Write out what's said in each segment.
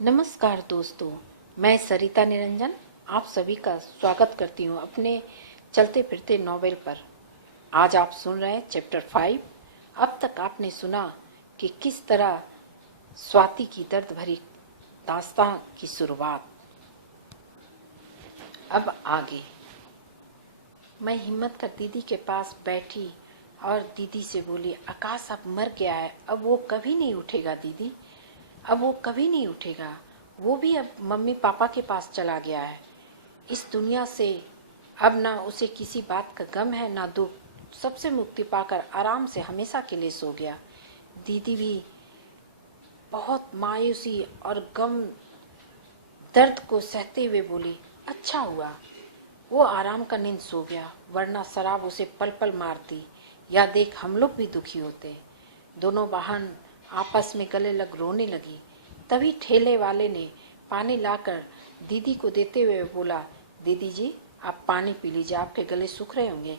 नमस्कार दोस्तों, मैं सरिता निरंजन आप सभी का स्वागत करती हूँ अपने चलते फिरते नॉवेल पर। आज आप सुन रहे हैं चैप्टर 5। अब तक आपने सुना कि किस तरह स्वाति की दर्द भरी दास्तां की शुरुआत। अब आगे। मैं हिम्मत कर दीदी के पास बैठी और दीदी से बोली, आकाश अब मर गया है, अब वो कभी नहीं उठेगा दीदी, अब वो कभी नहीं उठेगा। वो भी अब मम्मी पापा के पास चला गया है इस दुनिया से। अब ना उसे किसी बात का गम है ना दुख, सबसे मुक्ति पाकर आराम से हमेशा के लिए सो गया। दीदी भी बहुत मायूसी और गम दर्द को सहते हुए बोली, अच्छा हुआ वो आराम का नींद सो गया, वरना शराब उसे पल पल मारती। या देख हम लोग भी दुखी होते। दोनों बहन आपस में गले लग रोने लगी। तभी ठेले वाले ने पानी लाकर दीदी को देते हुए बोला, दीदी जी आप पानी पी लीजिए, आपके गले सूख रहे होंगे।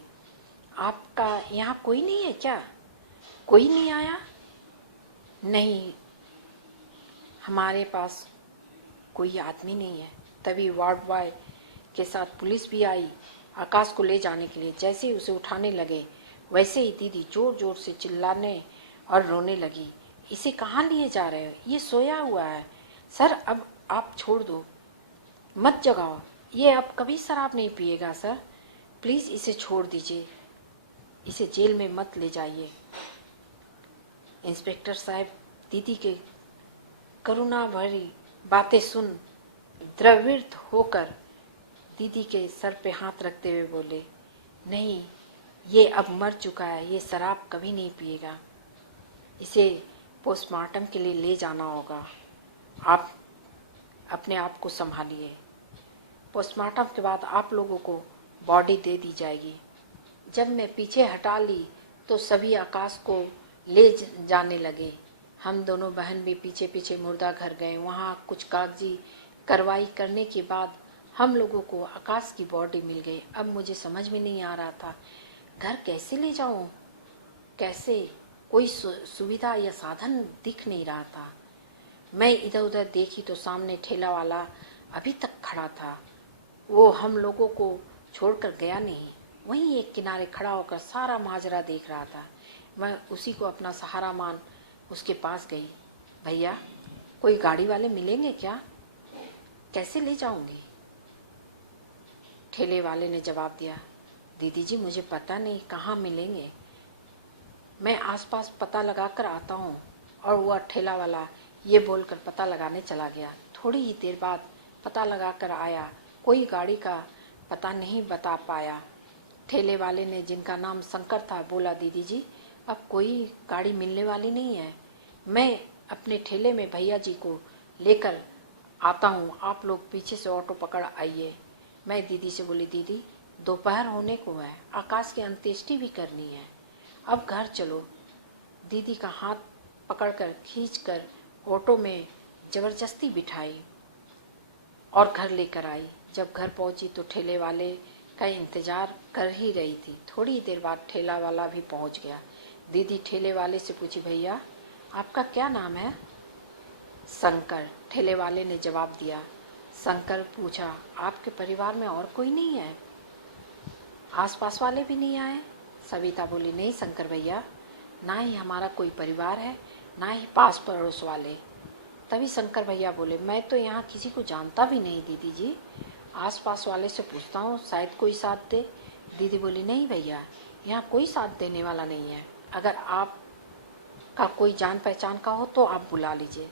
आपका यहाँ कोई नहीं है क्या? कोई नहीं आया? नहीं, हमारे पास कोई आदमी नहीं है। तभी वार्ड बॉय के साथ पुलिस भी आई आकाश को ले जाने के लिए। जैसे ही उसे उठाने लगे वैसे ही दीदी जोर जोर से चिल्लाने और रोने लगी, इसे कहाँ लिए जा रहे हो? ये सोया हुआ है। सर अब आप छोड़ दो, मत जगाओ, ये अब कभी शराब नहीं पिएगा सर, प्लीज़ इसे छोड़ दीजिए, इसे जेल में मत ले जाइए। इंस्पेक्टर साहब दीदी के करुणा भरी बातें सुन द्रवित होकर दीदी के सर पे हाथ रखते हुए बोले, नहीं, ये अब मर चुका है, ये शराब कभी नहीं पिएगा, इसे पोस्टमार्टम के लिए ले जाना होगा, आप अपने आप को संभालिए। पोस्टमार्टम के बाद आप लोगों को बॉडी दे दी जाएगी। जब मैं पीछे हटा ली तो सभी आकाश को ले जाने लगे। हम दोनों बहन भी पीछे पीछे मुर्दा घर गए। वहाँ कुछ कागजी कार्रवाई करने के बाद हम लोगों को आकाश की बॉडी मिल गई। अब मुझे समझ में नहीं आ रहा था घर कैसे ले जाऊं, कैसे, कोई सुविधा या साधन दिख नहीं रहा था। मैं इधर उधर देखी तो सामने ठेला वाला अभी तक खड़ा था। वो हम लोगों को छोड़कर गया नहीं, वहीं एक किनारे खड़ा होकर सारा माजरा देख रहा था। मैं उसी को अपना सहारा मान उसके पास गई। भैया कोई गाड़ी वाले मिलेंगे क्या? कैसे ले जाऊंगी? ठेले वाले ने जवाब दिया, दीदी जी मुझे पता नहीं कहाँ मिलेंगे, मैं आसपास पता लगा कर आता हूँ। और वह ठेला वाला ये बोलकर पता लगाने चला गया। थोड़ी ही देर बाद पता लगा कर आया, कोई गाड़ी का पता नहीं बता पाया। ठेले वाले ने, जिनका नाम शंकर था, बोला, दीदी जी अब कोई गाड़ी मिलने वाली नहीं है, मैं अपने ठेले में भैया जी को लेकर आता हूँ, आप लोग पीछे से ऑटो पकड़ आइए। मैं दीदी से बोली, दीदी दोपहर होने को है, आकाश की अंत्येष्टि भी करनी है, अब घर चलो। दीदी का हाथ पकड़कर खींचकर ऑटो में जबरदस्ती बिठाई और घर लेकर आई। जब घर पहुंची तो ठेले वाले का इंतजार कर ही रही थी। थोड़ी देर बाद ठेला वाला भी पहुंच गया। दीदी ठेले वाले से पूछी, भैया आपका क्या नाम है? शंकर, ठेले वाले ने जवाब दिया। शंकर पूछा, आपके परिवार में और कोई नहीं है? आसपास वाले भी नहीं आए? सविता बोली, नहीं शंकर भैया, ना ही हमारा कोई परिवार है, ना ही पास पड़ोस वाले। तभी शंकर भैया बोले, मैं तो यहाँ किसी को जानता भी नहीं दीदी जी, आसपास वाले से पूछता हूँ, शायद कोई साथ दे। दीदी बोली, नहीं भैया, यहाँ कोई साथ देने वाला नहीं है, अगर आप का कोई जान पहचान का हो तो आप बुला लीजिए।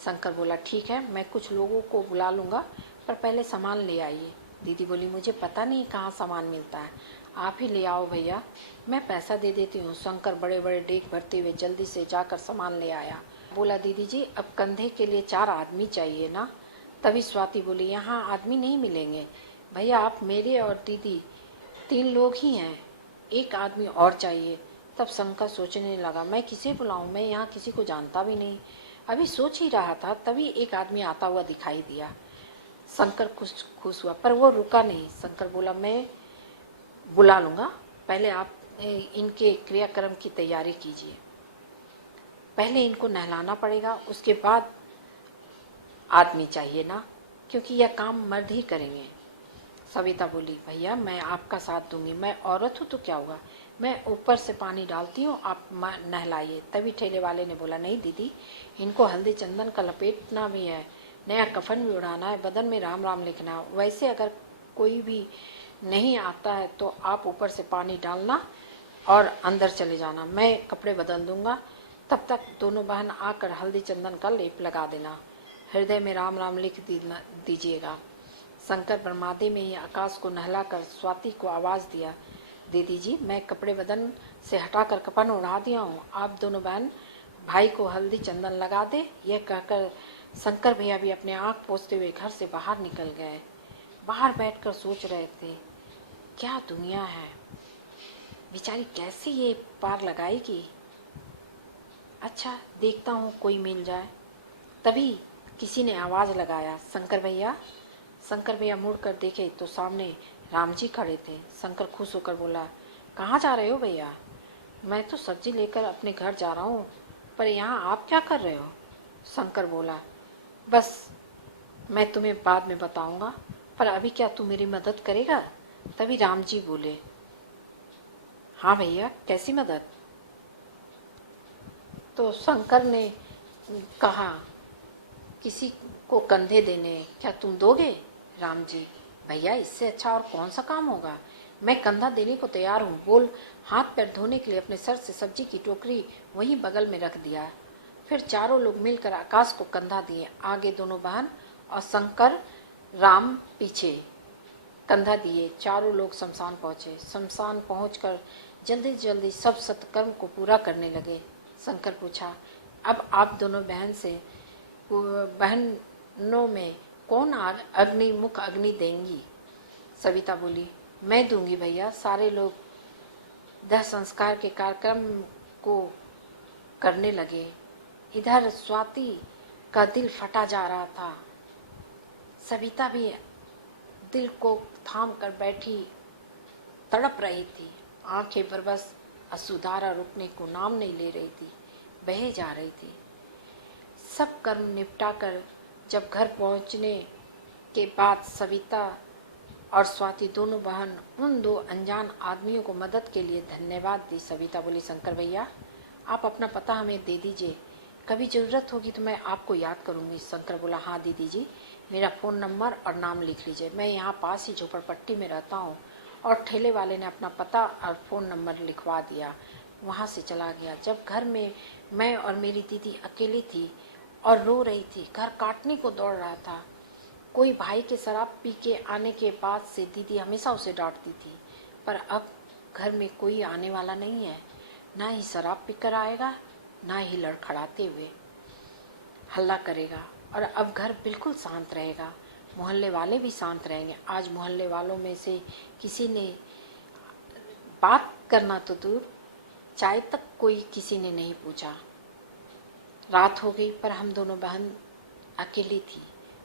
शंकर बोला, ठीक है, मैं कुछ लोगों को बुला लूँगा, पर पहले सामान ले आइए। दीदी बोली, मुझे पता नहीं कहाँ सामान मिलता है, आप ही ले आओ भैया, मैं पैसा दे देती हूँ। शंकर बड़े बड़े डेग भरते हुए जल्दी से जाकर सामान ले आया। बोला, दीदी जी अब कंधे के लिए 4 आदमी चाहिए ना? तभी स्वाति बोली, यहाँ आदमी नहीं मिलेंगे भैया, आप मेरे और दीदी 3 लोग ही हैं, एक आदमी और चाहिए। तब शंकर सोचने लगा, मैं किसे बुलाऊं, मैं यहाँ किसी को जानता भी नहीं। अभी सोच ही रहा था, तभी एक आदमी आता हुआ दिखाई दिया। शंकर खुश हुआ, पर वो रुका नहीं। शंकर बोला, मैं बुला लूँगा, पहले आप इनके क्रियाक्रम की तैयारी कीजिए, पहले इनको नहलाना पड़ेगा, उसके बाद आदमी चाहिए ना, क्योंकि यह काम मर्द ही करेंगे। सविता बोली, भैया मैं आपका साथ दूंगी, मैं औरत हूँ तो क्या हुआ, मैं ऊपर से पानी डालती हूँ, आप नहलाइए। तभी ठेले वाले ने बोला, नहीं दीदी, इनको हल्दी चंदन का लपेटना भी है, नया कफन भी उड़ाना है, बदन में राम राम लिखना है। वैसे अगर कोई भी नहीं आता है तो आप ऊपर से पानी डालना और अंदर चले जाना, मैं कपड़े बदल दूंगा। तब तक दोनों बहन आकर हल्दी चंदन का लेप लगा देना, हृदय में राम राम लिख दीजिएगा। शंकर बरमादे में ही आकाश को नहलाकर स्वाति को आवाज दिया, दीदी जी मैं कपड़े बदन से हटाकर कफन उड़ा दिया हूँ, आप दोनों बहन भाई को हल्दी चंदन लगा दे। यह कहकर शंकर भैया भी अपने आँख पोंछते हुए घर से बाहर निकल गए। बाहर बैठकर सोच रहे थे, क्या दुनिया है, बेचारी कैसे ये पार लगाएगी। अच्छा देखता हूँ कोई मिल जाए। तभी किसी ने आवाज लगाया, शंकर भैया। शंकर भैया मुड़कर देखे तो सामने राम जी खड़े थे। शंकर खुश होकर बोला, कहाँ जा रहे हो भैया। मैं तो सब्जी लेकर अपने घर जा रहा हूँ, पर यहाँ आप क्या कर रहे हो। शंकर बोला, बस मैं तुम्हें बाद में बताऊंगा, पर अभी क्या तू मेरी मदद करेगा। तभी राम जी बोले, हाँ भैया कैसी मदद। तो शंकर ने कहा, किसी को कंधे देने, क्या तुम दोगे। राम जी, भैया इससे अच्छा और कौन सा काम होगा, मैं कंधा देने को तैयार हूँ। बोल हाथ पैर धोने के लिए अपने सर से सब्जी की टोकरी वहीं बगल में रख दिया। फिर चारों लोग मिलकर आकाश को कंधा दिए, आगे दोनों बहन और शंकर राम पीछे कंधा दिए। चारों लोग शमशान पहुंचे। शमशान पहुंचकर जल्दी जल्दी सब सत्कर्म को पूरा करने लगे। शंकर पूछा, अब आप दोनों बहनों में कौन अग्नि मुख अग्नि देंगी। सविता बोली, मैं दूंगी भैया। सारे लोग दाह संस्कार के कार्यक्रम को करने लगे। इधर स्वाति का दिल फटा जा रहा था। सविता भी दिल को थाम कर बैठी तड़प रही थी। आंखें बरबस असुधारा रुकने को नाम नहीं ले रही थी, बहे जा रही थी। सब कर्म निपटाकर जब घर पहुंचने के बाद सविता और स्वाति दोनों बहन उन दो अनजान आदमियों को मदद के लिए धन्यवाद दी। सविता बोली, शंकर भैया आप अपना पता हमें दे दीजिए, कभी ज़रूरत होगी तो मैं आपको याद करूंगी। शंकर बोला, हाँ दीदी जी, मेरा फ़ोन नंबर और नाम लिख लीजिए, मैं यहाँ पास ही झोपड़पट्टी में रहता हूँ। और ठेले वाले ने अपना पता और फ़ोन नंबर लिखवा दिया, वहाँ से चला गया। जब घर में मैं और मेरी दीदी अकेली थी और रो रही थी, घर काटने को दौड़ रहा था। कोई भाई के शराब पी के आने के बाद से दीदी हमेशा उसे डांटती थी, पर अब घर में कोई आने वाला नहीं है, ना ही शराब पीकर आएगा, ना ही लड़खड़ाते हुए हल्ला करेगा। और अब घर बिल्कुल शांत रहेगा, मोहल्ले वाले भी शांत रहेंगे। आज मोहल्ले वालों में से किसी ने बात करना तो दूर, चाय तक कोई किसी ने नहीं पूछा। रात हो गई पर हम दोनों बहन अकेली थी।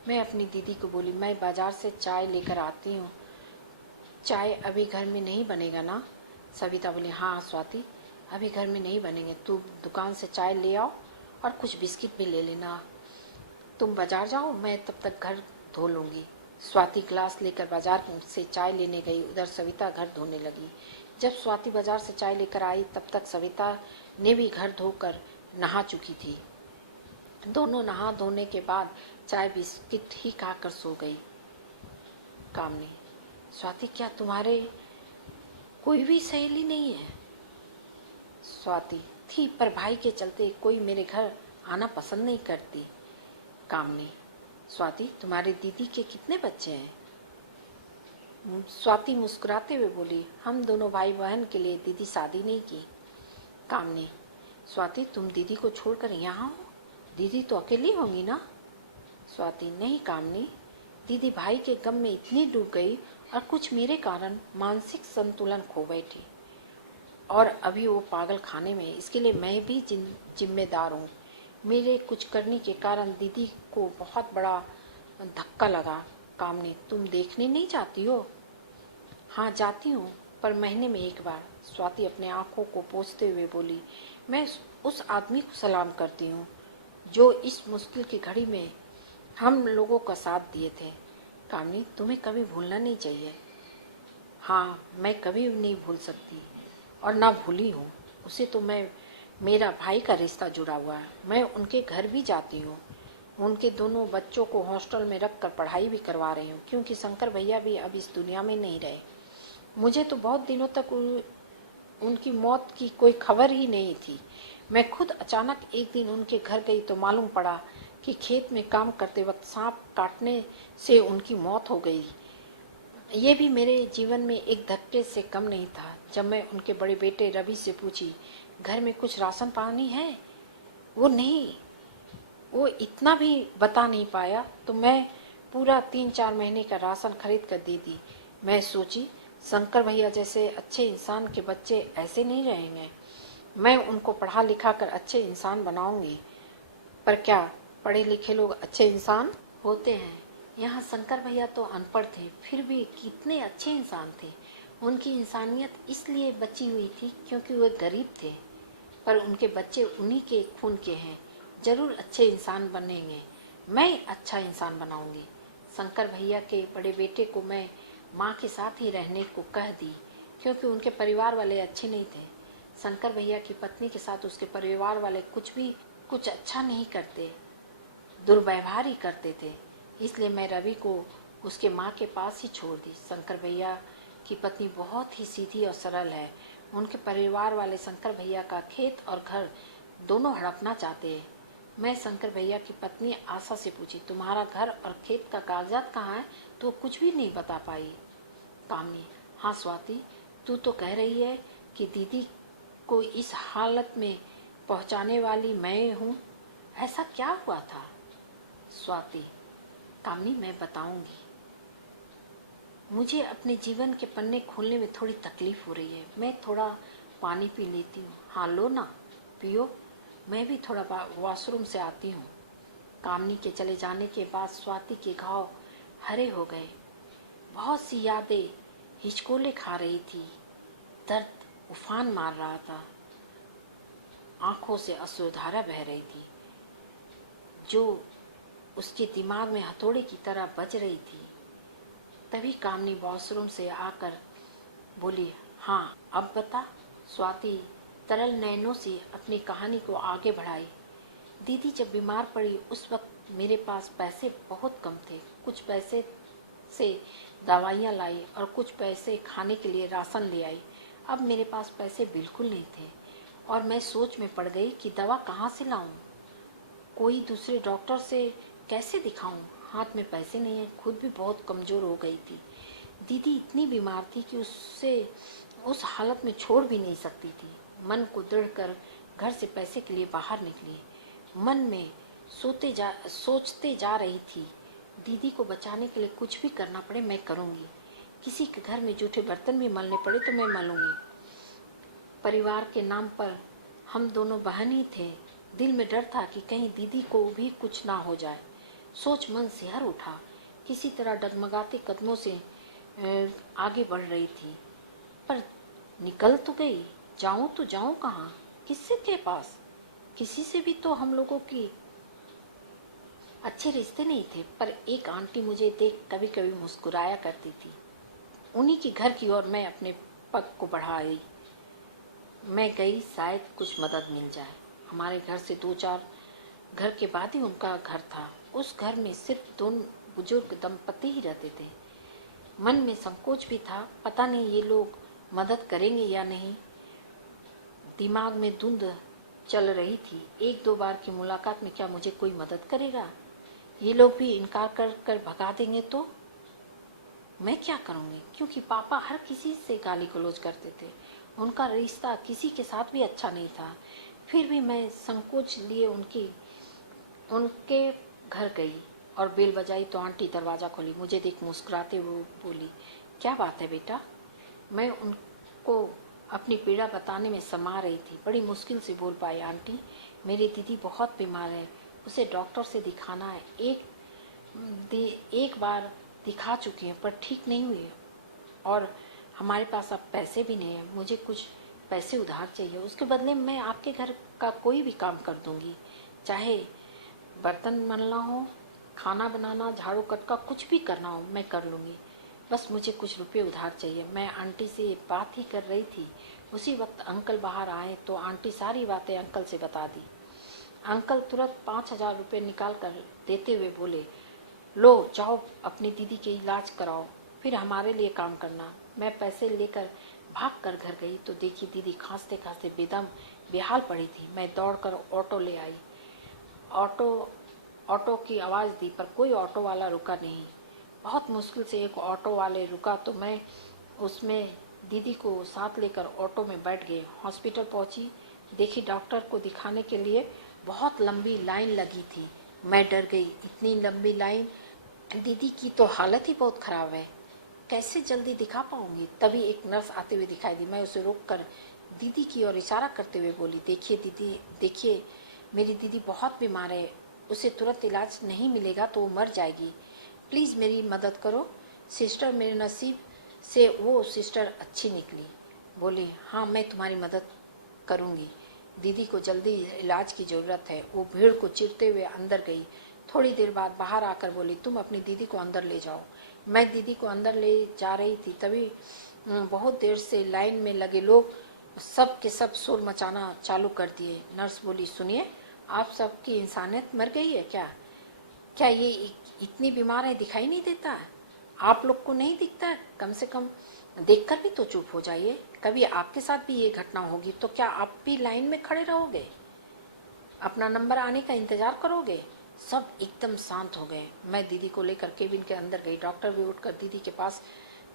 मैं अपनी दीदी को बोली, मैं बाजार से चाय लेकर आती हूँ, चाय अभी घर में नहीं बनेगा ना। सविता बोली, हाँ स्वाति अभी घर में नहीं बनेंगे, तू दुकान से चाय ले आओ और कुछ बिस्किट भी ले लेना। तुम बाजार जाओ, मैं तब तक घर धो लूँगी। स्वाति ग्लास लेकर बाजार से चाय लेने गई, उधर सविता घर धोने लगी। जब स्वाति बाजार से चाय लेकर आई तब तक सविता ने भी घर धोकर नहा चुकी थी। दोनों नहा धोने के बाद चाय बिस्किट ही खाकर सो गई। कामनी, स्वाति क्या तुम्हारे कोई भी सहेली नहीं है। स्वाति, थी पर भाई के चलते कोई मेरे घर आना पसंद नहीं करती। कामनी, स्वाति तुम्हारी दीदी के कितने बच्चे हैं। स्वाति मुस्कुराते हुए बोली, हम दोनों भाई बहन के लिए दीदी शादी नहीं की। कामनी, स्वाति तुम दीदी को छोड़कर यहाँ हो, दीदी तो अकेली होंगी ना। स्वाति, नहीं कामनी, दीदी भाई के गम में इतनी डूब गई और कुछ मेरे कारण मानसिक संतुलन खो बैठी, और अभी वो पागल खाने में, इसके लिए मैं भी जिम्मेदार हूँ। मेरे कुछ करने के कारण दीदी को बहुत बड़ा धक्का लगा। कामनी, तुम देखने नहीं जाती हो। हाँ जाती हूँ, पर महीने में एक बार। स्वाति अपने आँखों को पोंछते हुए बोली, मैं उस आदमी को सलाम करती हूँ जो इस मुश्किल की घड़ी में हम लोगों का साथ दिए थे। कामनी, तुम्हें कभी भूलना नहीं चाहिए। हाँ, मैं कभी नहीं भूल सकती और ना भूली हूँ उसे। तो मैं, मेरा भाई का रिश्ता जुड़ा हुआ है। मैं उनके घर भी जाती हूँ। उनके दोनों बच्चों को हॉस्टल में रख कर पढ़ाई भी करवा रही हूँ, क्योंकि शंकर भैया भी अब इस दुनिया में नहीं रहे। मुझे तो बहुत दिनों तक उनकी मौत की कोई खबर ही नहीं थी। मैं खुद अचानक एक दिन उनके घर गई तो मालूम पड़ा कि खेत में काम करते वक्त सांप काटने से उनकी मौत हो गई। ये भी मेरे जीवन में एक धक्के से कम नहीं था। जब मैं उनके बड़े बेटे रवि से पूछी, घर में कुछ राशन पानी है, वो नहीं, वो इतना भी बता नहीं पाया। तो मैं पूरा 3-4 महीने का राशन खरीद कर दे दी। मैं सोची, शंकर भैया जैसे अच्छे इंसान के बच्चे ऐसे नहीं रहेंगे। मैं उनको पढ़ा लिखा कर अच्छे इंसान बनाऊंगी। पर क्या पढ़े लिखे लोग अच्छे इंसान होते हैं? यहाँ शंकर भैया तो अनपढ़ थे, फिर भी कितने अच्छे इंसान थे। उनकी इंसानियत इसलिए बची हुई थी क्योंकि वे गरीब थे। पर उनके बच्चे उन्हीं के खून के हैं, जरूर अच्छे इंसान बनेंगे। मैं अच्छा इंसान बनाऊंगी। शंकर भैया के बड़े बेटे को मैं माँ के साथ ही रहने को कह दी, क्योंकि उनके परिवार वाले अच्छे नहीं थे। शंकर भैया की पत्नी के साथ उसके परिवार वाले कुछ अच्छा नहीं करते, दुर्व्यवहार ही करते थे। इसलिए मैं रवि को उसके माँ के पास ही छोड़ दी। शंकर भैया की पत्नी बहुत ही सीधी और सरल है। उनके परिवार वाले शंकर भैया का खेत और घर दोनों हड़पना चाहते हैं। मैं शंकर भैया की पत्नी आशा से पूछी, तुम्हारा घर और खेत का कागजात कहाँ है? तो कुछ भी नहीं बता पाई। कामनी, हाँ स्वाति, तू तो कह रही है कि दीदी को इस हालत में पहुंचाने वाली मैं हूँ। ऐसा क्या हुआ था? स्वाति, कामनी, मैं बताऊंगी। मुझे अपने जीवन के पन्ने खोलने में थोड़ी तकलीफ हो रही है। मैं थोड़ा पानी पी लेती हूँ। हाँ लो ना, पियो। मैं भी थोड़ा वॉशरूम से आती हूँ। कामनी के चले जाने के बाद स्वाति के घाव हरे हो गए। बहुत सी यादें हिचकोले खा रही थी। दर्द उफान मार रहा था। आंखों से अश्रुधारा बह रही थी, जो उसके दिमाग में हथौड़े की तरह बज रही थी। तभी कामनी वॉशरूम से आकर बोली, हाँ अब बता। स्वाति तरल नैनों से अपनी कहानी को आगे बढ़ाई। दीदी जब बीमार पड़ी उस वक्त मेरे पास पैसे बहुत कम थे। कुछ पैसे से दवाइयाँ लाई और कुछ पैसे खाने के लिए राशन ले आई। अब मेरे पास पैसे बिल्कुल नहीं थे और मैं सोच में पड़ गई कि दवा कहाँ से लाऊं, कोई दूसरे डॉक्टर से कैसे दिखाऊं। हाथ में पैसे नहीं है। खुद भी बहुत कमज़ोर हो गई थी। दीदी इतनी बीमार थी कि उससे उस हालत में छोड़ भी नहीं सकती थी। मन को दृढ़ कर घर से पैसे के लिए बाहर निकली। मन में सोचते जा रही थी, दीदी को बचाने के लिए कुछ भी करना पड़े मैं करूँगी। किसी के घर में जूठे बर्तन भी मलने पड़े तो मैं मलूँगी। परिवार के नाम पर हम दोनों बहन ही थे। दिल में डर था कि कहीं दीदी को भी कुछ ना हो जाए। सोच मन सिहर उठा। किसी तरह डगमगाते कदमों से आगे बढ़ रही थी, पर निकल तो गई। जाऊं तो जाऊं कहाँ, किससे के पास? किसी से भी तो हम लोगों की अच्छे रिश्ते नहीं थे। पर एक आंटी मुझे देख कभी कभी मुस्कुराया करती थी। उन्हीं के घर की ओर मैं अपने पग को बढ़ाई। मैं गई, शायद कुछ मदद मिल जाए। हमारे घर से 2-4 घर के बाद ही उनका घर था। उस घर में सिर्फ 2 बुजुर्ग दंपति ही रहते थे। मन में संकोच भी था, पता नहीं ये लोग मदद करेंगे या नहीं। दिमाग में धुंध चल रही थी। 1-2 बार की मुलाकात में क्या मुझे कोई मदद करेगा? ये लोग भी इनकार कर कर भगा देंगे तो मैं क्या करूँगी? क्योंकि पापा हर किसी से गाली गलौज करते थे। उनका रिश्ता किसी के साथ भी अच्छा नहीं था। फिर भी मैं संकोच लिए उनके घर गई और बेल बजाई तो आंटी दरवाज़ा खोली। मुझे देख मुस्कुराते हुए बोली, क्या बात है बेटा? मैं उनको अपनी पीड़ा बताने में समा रही थी। बड़ी मुश्किल से बोल पाई, आंटी मेरी दीदी बहुत बीमार है, उसे डॉक्टर से दिखाना है। एक बार दिखा चुकी हैं पर ठीक नहीं हुई और हमारे पास अब पैसे भी नहीं है। मुझे कुछ पैसे उधार चाहिए, उसके बदले मैं आपके घर का कोई भी काम कर दूंगी, चाहे बर्तन मलना हो खाना बनाना, झाड़ू कटका, कुछ भी करना हो मैं कर लूँगी, बस मुझे कुछ रुपए उधार चाहिए। मैं आंटी से बात ही कर रही थी, उसी वक्त अंकल बाहर आए तो आंटी सारी बातें अंकल से बता दी। अंकल तुरंत 5,000 रुपये निकाल कर देते हुए बोले, लो जाओ अपनी दीदी के इलाज कराओ, फिर हमारे लिए काम करना। मैं पैसे लेकर भाग कर घर गई तो देखी दीदी खांसते खांसते बेदम बेहाल पड़ी थी। मैं दौड़कर ऑटो ले आई। ऑटो ऑटो की आवाज़ दी पर कोई ऑटो वाला रुका नहीं। बहुत मुश्किल से एक ऑटो वाले रुका तो मैं उसमें दीदी को साथ लेकर ऑटो में बैठ गई। हॉस्पिटल पहुंची, देखी डॉक्टर को दिखाने के लिए बहुत लंबी लाइन लगी थी। मैं डर गई, इतनी लंबी लाइन, दीदी की तो हालत ही बहुत ख़राब है, कैसे जल्दी दिखा पाऊंगी। तभी एक नर्स आते हुए दिखाई दी। मैं उसे रोककर दीदी की ओर इशारा करते हुए बोली, देखिए दीदी, देखिए मेरी दीदी बहुत बीमार है, उसे तुरंत इलाज नहीं मिलेगा तो वो मर जाएगी, प्लीज़ मेरी मदद करो। सिस्टर, मेरे नसीब से वो सिस्टर अच्छी निकली। बोली, हाँ मैं तुम्हारी मदद करूँगी, दीदी को जल्दी इलाज की ज़रूरत है। वो भीड़ को चीरते हुए अंदर गई। थोड़ी देर बाद बाहर आकर बोली, तुम अपनी दीदी को अंदर ले जाओ। मैं दीदी को अंदर ले जा रही थी तभी बहुत देर से लाइन में लगे लोग सब के सब शोर मचाना चालू कर दिए। नर्स बोली, सुनिए, आप सबकी इंसानियत मर गई है क्या? क्या ये इतनी बीमार है, दिखाई नहीं देता? आप लोग को नहीं दिखता? कम से कम देखकर भी तो चुप हो जाइए। कभी आपके साथ भी ये घटना होगी तो क्या आप भी लाइन में खड़े रहोगे, अपना नंबर आने का इंतजार करोगे? सब एकदम शांत हो गए। मैं दीदी को लेकर केबिन के अंदर गई। डॉक्टर भी उठकर दीदी के पास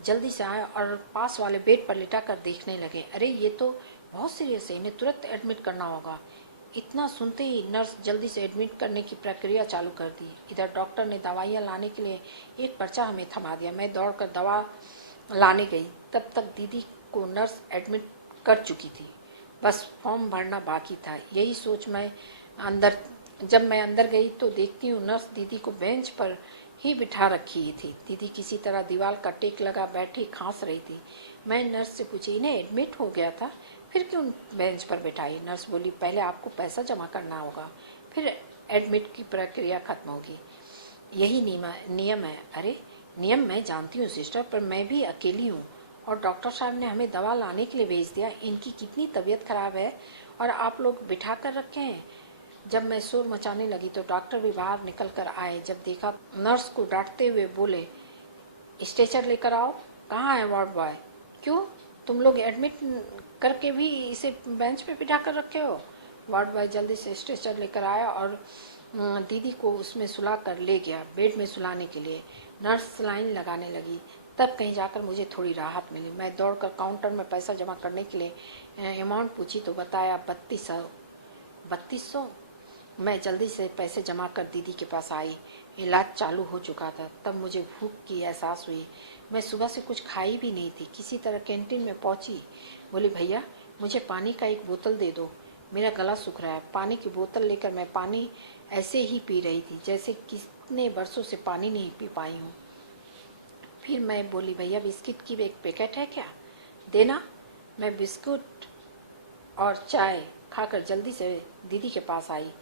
जल्दी से आए और पास वाले बेड पर लिटा कर देखने लगे। अरे ये तो बहुत सीरियस है, इन्हें तुरंत एडमिट करना होगा। इतना सुनते ही नर्स जल्दी से एडमिट करने की प्रक्रिया चालू कर दी। इधर डॉक्टर ने दवाइयाँ लाने के लिए एक पर्चा हमें थमा दिया। मैं दौड़कर दवा लाने गई, तब तक दीदी को नर्स एडमिट कर चुकी थी, बस फॉर्म भरना बाकी था। यही सोच जब मैं अंदर गई तो देखती हूँ नर्स दीदी को बेंच पर ही बिठा रखी थी। दीदी किसी तरह दीवार का टेक लगा बैठी खांस रही थी। मैं नर्स से पूछी, इन्हें एडमिट हो गया था, फिर क्यों बेंच पर बिठाई? नर्स बोली, पहले आपको पैसा जमा करना होगा, फिर एडमिट की प्रक्रिया खत्म होगी, यही नियम है। अरे नियम मैं जानती हूँ सिस्टर, पर मैं भी अकेली हूँ और डॉक्टर साहब ने हमें दवा लाने के लिए भेज दिया। इनकी कितनी तबीयत खराब है और आप लोग बिठा कर रखे हैं। जब मैं शोर मचाने लगी तो डॉक्टर भी बाहर निकल कर आए। जब देखा, नर्स को डांटते हुए बोले, स्ट्रेचर लेकर आओ। कहाँ है वार्ड बॉय? क्यों, तुम लोग एडमिट करके भी इसे बेंच पे बिठा कर रखे हो? वार्ड बॉय जल्दी से स्ट्रेचर लेकर आया और दीदी को उसमें सुला कर ले गया बेड में सुलाने के लिए। नर्स लाइन लगाने लगी, तब कहीं जाकर मुझे थोड़ी राहत मिली। मैं दौड़कर काउंटर में पैसा जमा करने के लिए अमाउंट पूछी तो बताया 3200। मैं जल्दी से पैसे जमा कर दीदी के पास आई। इलाज चालू हो चुका था। तब मुझे भूख की एहसास हुई। मैं सुबह से कुछ खाई भी नहीं थी। किसी तरह कैंटीन में पहुंची। बोली, भैया मुझे पानी का एक बोतल दे दो, मेरा गला सूख रहा है। पानी की बोतल लेकर मैं पानी ऐसे ही पी रही थी जैसे कितने वर्षों से पानी नहीं पी पाई हूँ। फिर मैं बोली, भैया बिस्किट की एक पैकेट है क्या, देना। मैं बिस्कुट और चाय खाकर जल्दी से दीदी के पास आई।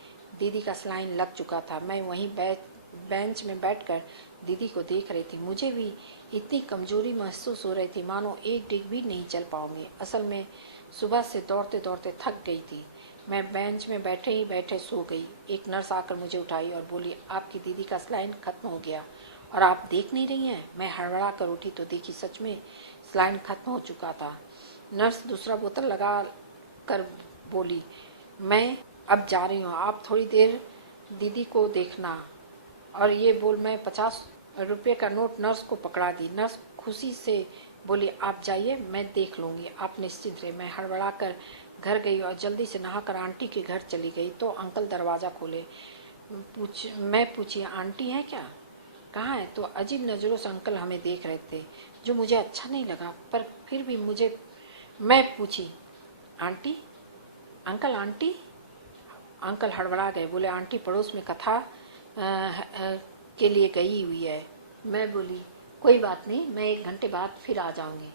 दीदी का सलाइन लग चुका था। मैं वहीं बेंच में बैठकर दीदी को देख रही थी। मुझे भी इतनी कमजोरी महसूस हो रही थी मानो एक डिग भी नहीं चल पाऊंगी। असल में सुबह से दौड़ते दौड़ते थक गई थी। मैं बेंच में बैठे ही बैठे सो गई। एक नर्स आकर मुझे उठाई और बोली, आपकी दीदी का सलाइन खत्म हो गया और आप देख नहीं रही हैं। मैं हड़बड़ा कर उठी तो देखी सच में सलाइन खत्म हो चुका था। नर्स दूसरा बोतल लगा कर बोली, मैं अब जा रही हूँ, आप थोड़ी देर दीदी को देखना। और ये बोल मैं 50 रुपये का नोट नर्स को पकड़ा दी। नर्स खुशी से बोली, आप जाइए, मैं देख लूँगी, आप निश्चिंत रहे। मैं हड़बड़ा कर घर गई और जल्दी से नहाकर आंटी के घर चली गई तो अंकल दरवाज़ा खोले। मैं पूछी, आंटी है क्या? कहाँ है? तो अजीब नज़रों से अंकल हमें देख रहे थे, जो मुझे अच्छा नहीं लगा, पर फिर भी मैं पूछी, आंटी, अंकल आंटी? अंकल हड़बड़ा गए, बोले, आंटी पड़ोस में कथा के लिए गई हुई है। मैं बोली, कोई बात नहीं, मैं 1 घंटे बाद फिर आ जाऊंगी।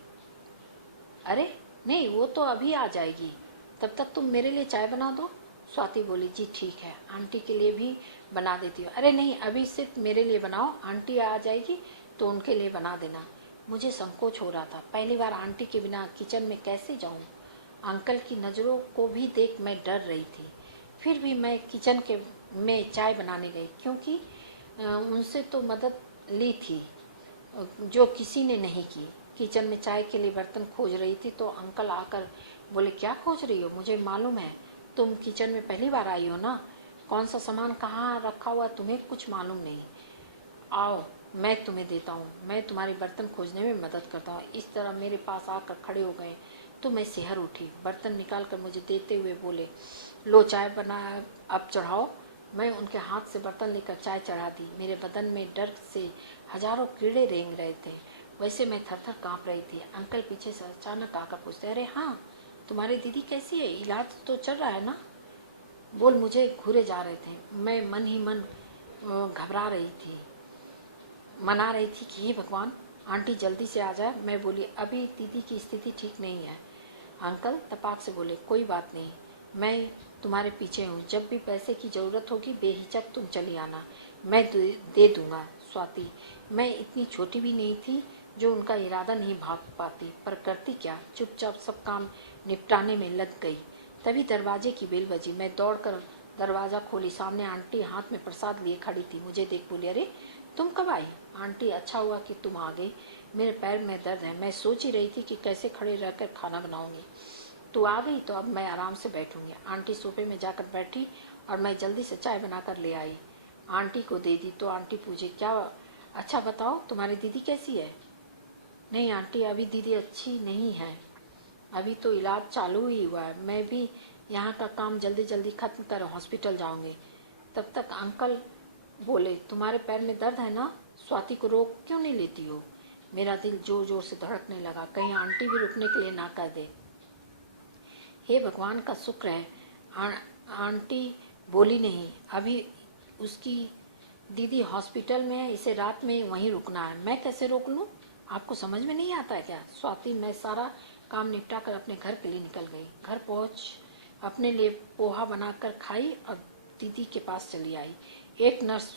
अरे नहीं, वो तो अभी आ जाएगी, तब तक तुम मेरे लिए चाय बना दो। स्वाति बोली, जी ठीक है, आंटी के लिए भी बना देती हूँ। अरे नहीं, अभी सिर्फ मेरे लिए बनाओ, आंटी आ जाएगी तो उनके लिए बना देना। मुझे संकोच हो रहा था, पहली बार आंटी के बिना किचन में कैसे जाऊँ। अंकल की नज़रों को भी देख मैं डर रही थी। फिर भी मैं किचन के में चाय बनाने गई, क्योंकि उनसे तो मदद ली थी जो किसी ने नहीं की। किचन में चाय के लिए बर्तन खोज रही थी तो अंकल आकर बोले, क्या खोज रही हो? मुझे मालूम है तुम किचन में पहली बार आई हो ना, कौन सा सामान कहाँ रखा हुआ तुम्हें कुछ मालूम नहीं। आओ मैं तुम्हें देता हूँ, मैं तुम्हारे बर्तन खोजने में मदद करता हूँ। इस तरह मेरे पास आकर खड़े हो गए तो मैं सिहर उठी। बर्तन निकाल कर मुझे देते हुए बोले, लो चाय बना, अब चढ़ाओ। मैं उनके हाथ से बर्तन लेकर चाय चढ़ा दी। मेरे बदन में डर से हजारों कीड़े रेंग रहे थे, वैसे मैं थर थर काँप रही थी। अंकल पीछे से अचानक आकर पूछते, अरे हाँ, तुम्हारी दीदी कैसी है? इलाज तो चल रहा है ना? बोल मुझे घूरे जा रहे थे। मैं मन ही मन घबरा रही थी, मना रही थी कि हे भगवान, आंटी जल्दी से आ जाए। मैं बोली, अभी दीदी की स्थिति ठीक नहीं है। अंकल तपाक से बोले, कोई बात नहीं, मैं तुम्हारे पीछे हूँ, जब भी पैसे की ज़रूरत होगी बेहिचक तुम चली आना, मैं दे दूंगा। स्वाति, मैं इतनी छोटी भी नहीं थी जो उनका इरादा नहीं भाग पाती, पर करती क्या, चुपचाप सब काम निपटाने में लग गई। तभी दरवाजे की बेल बजी। मैं दौड़कर दरवाज़ा खोली, सामने आंटी हाथ में प्रसाद लिए खड़ी थी। मुझे देख बोली, अरे तुम कब आई? आंटी, अच्छा हुआ कि तुम आ गई, मेरे पैर में दर्द है, मैं सोच ही रही थी कि कैसे खड़े रहकर खाना बनाऊंगी। तू आ गई तो अब मैं आराम से बैठूंगी। आंटी सोफे में जाकर बैठी और मैं जल्दी से चाय बनाकर ले आई, आंटी को दे दी। तो आंटी पूछे, क्या? अच्छा बताओ, तुम्हारी दीदी कैसी है? नहीं आंटी, अभी दीदी अच्छी नहीं है, अभी तो इलाज चालू ही हुआ है। मैं भी यहाँ का काम जल्दी जल्दी खत्म कर हॉस्पिटल जाऊंगी। तब तक अंकल बोले, तुम्हारे पैर में दर्द है ना, स्वाति को रोक क्यों नहीं लेती हो? मेरा दिल जोर जोर से धड़कने लगा, कहीं आंटी भी रुकने के लिए ना कर दे। हे भगवान का शुक्र है आंटी बोली नहीं। अभी उसकी दीदी हॉस्पिटल में है, इसे रात में वहीं रुकना है, मैं कैसे रोक लूँ? आपको समझ में नहीं आता है क्या? स्वाति, मैं सारा काम निपटा कर अपने घर के लिए निकल गई। घर पहुँच अपने लिए पोहा बनाकर खाई और दीदी के पास चली आई। एक नर्स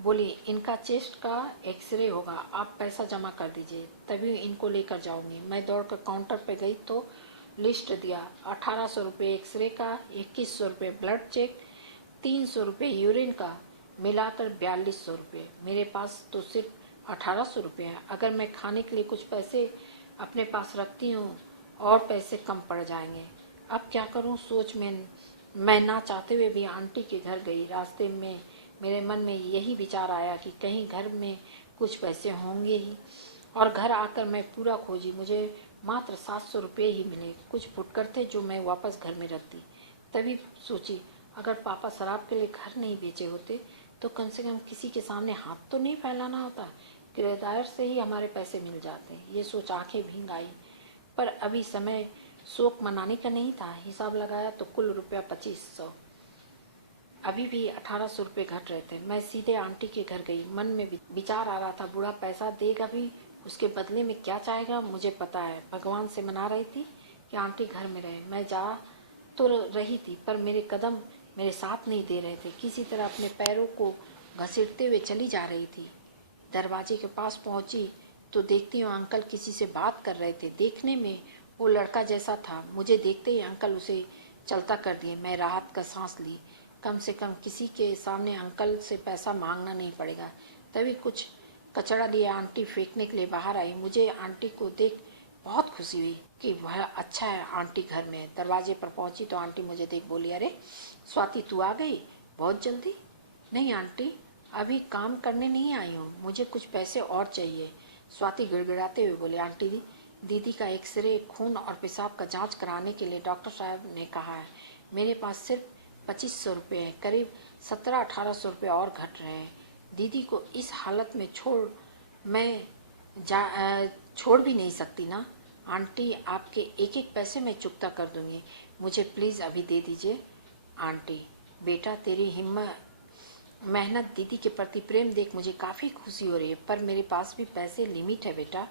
बोली, इनका चेस्ट का एक्सरे होगा, आप पैसा जमा कर दीजिए, तभी इनको लेकर जाऊंगी। मैं दौड़कर काउंटर पर गई तो लिस्ट दिया, 1800 रुपये एक्सरे का, 2100 रुपये ब्लड चेक, 300 रुपये यूरिन का, मिलाकर 4200 रुपये। मेरे पास तो सिर्फ 1800 रुपये हैं। अगर मैं खाने के लिए कुछ पैसे अपने पास रखती हूँ और पैसे कम पड़ जाएंगे। अब क्या करूँ सोच में मैं ना चाहते हुए भी आंटी के घर गई। रास्ते में मेरे मन में यही विचार आया कि कहीं घर में कुछ पैसे होंगे ही, और घर आकर मैं पूरा खोजी, मुझे मात्र 700 रुपये ही मिले। कुछ फुटकर थे जो मैं वापस घर में रख दी। तभी सोची, अगर पापा शराब के लिए घर नहीं बेचे होते तो कम से कम किसी के सामने हाथ तो नहीं फैलाना होता, किराएदार से ही हमारे पैसे मिल जाते। ये सोच आंखें भींग आई, पर अभी समय शोक मनाने का नहीं था। हिसाब लगाया तो कुल रुपया 2500, अभी भी 1800 रुपये घट रहे थे। मैं सीधे आंटी के घर गई। मन में विचार आ रहा था, बूढ़ा पैसा देगा भी, उसके बदले में क्या चाहेगा मुझे पता है। भगवान से मना रही थी कि आंटी घर में रहे। मैं जा तो रही थी पर मेरे कदम मेरे साथ नहीं दे रहे थे। किसी तरह अपने पैरों को घसीटते हुए चली जा रही थी। दरवाजे के पास पहुंची तो देखती हूँ अंकल किसी से बात कर रहे थे। देखने में वो लड़का जैसा था। मुझे देखते ही अंकल उसे चलता कर दिए। मैं राहत का सांस ली, कम से कम किसी के सामने अंकल से पैसा मांगना नहीं पड़ेगा। तभी कुछ कचड़ा लिया आंटी फेंकने के लिए बाहर आई। मुझे आंटी को देख बहुत खुशी हुई कि वह अच्छा है, आंटी घर में है। दरवाजे पर पहुंची तो आंटी मुझे देख बोली, अरे स्वाति, तू आ गई बहुत जल्दी? नहीं आंटी, अभी काम करने नहीं आई हूँ, मुझे कुछ पैसे और चाहिए। स्वाति गिड़गिड़ाते हुए बोले, आंटी दीदी का एक्सरे, खून और पेशाब का जांच कराने के लिए डॉक्टर साहब ने कहा है। मेरे पास सिर्फ 2500 रुपये है, करीब 1700-1800 रुपये और घट रहे हैं। दीदी को इस हालत में मैं छोड़ भी नहीं सकती ना। आंटी, आपके एक एक पैसे मैं चुकता कर दूंगी, मुझे प्लीज़ अभी दे दीजिए। आंटी, बेटा तेरी हिम्मत, मेहनत, दीदी के प्रति प्रेम देख मुझे काफ़ी खुशी हो रही है, पर मेरे पास भी पैसे लिमिट है बेटा।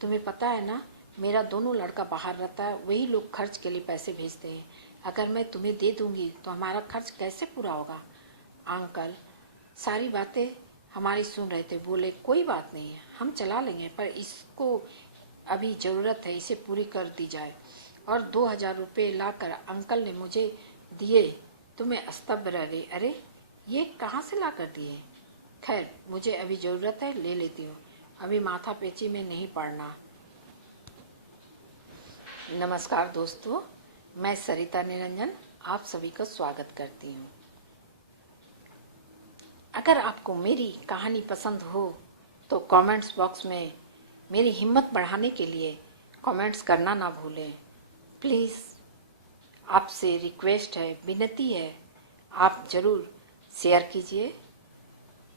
तुम्हें पता है ना, मेरा दोनों लड़का बाहर रहता है, वही लोग खर्च के लिए पैसे भेजते हैं। अगर मैं तुम्हें दे दूंगी तो हमारा खर्च कैसे पूरा होगा? अंकल, सारी बातें हमारी सुन रहे थे। बोले कोई बात नहीं है, हम चला लेंगे, पर इसको अभी ज़रूरत है, इसे पूरी कर दी जाए। और 2000 रुपये लाकर अंकल ने मुझे दिए तो मैं स्तब्ध रह गई। अरे ये कहाँ से ला कर दिए? खैर मुझे अभी ज़रूरत है, ले लेती हूँ, अभी माथा पेची में नहीं पड़ना। नमस्कार दोस्तों, मैं सरिता निरंजन आप सभी का स्वागत करती हूँ। अगर आपको मेरी कहानी पसंद हो तो कमेंट्स बॉक्स में मेरी हिम्मत बढ़ाने के लिए कमेंट्स करना ना भूलें। प्लीज़ आपसे रिक्वेस्ट है, विनती है, आप ज़रूर शेयर कीजिए,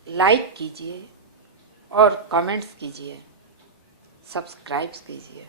लाइक कीजिए और कमेंट्स कीजिए, सब्सक्राइब कीजिए।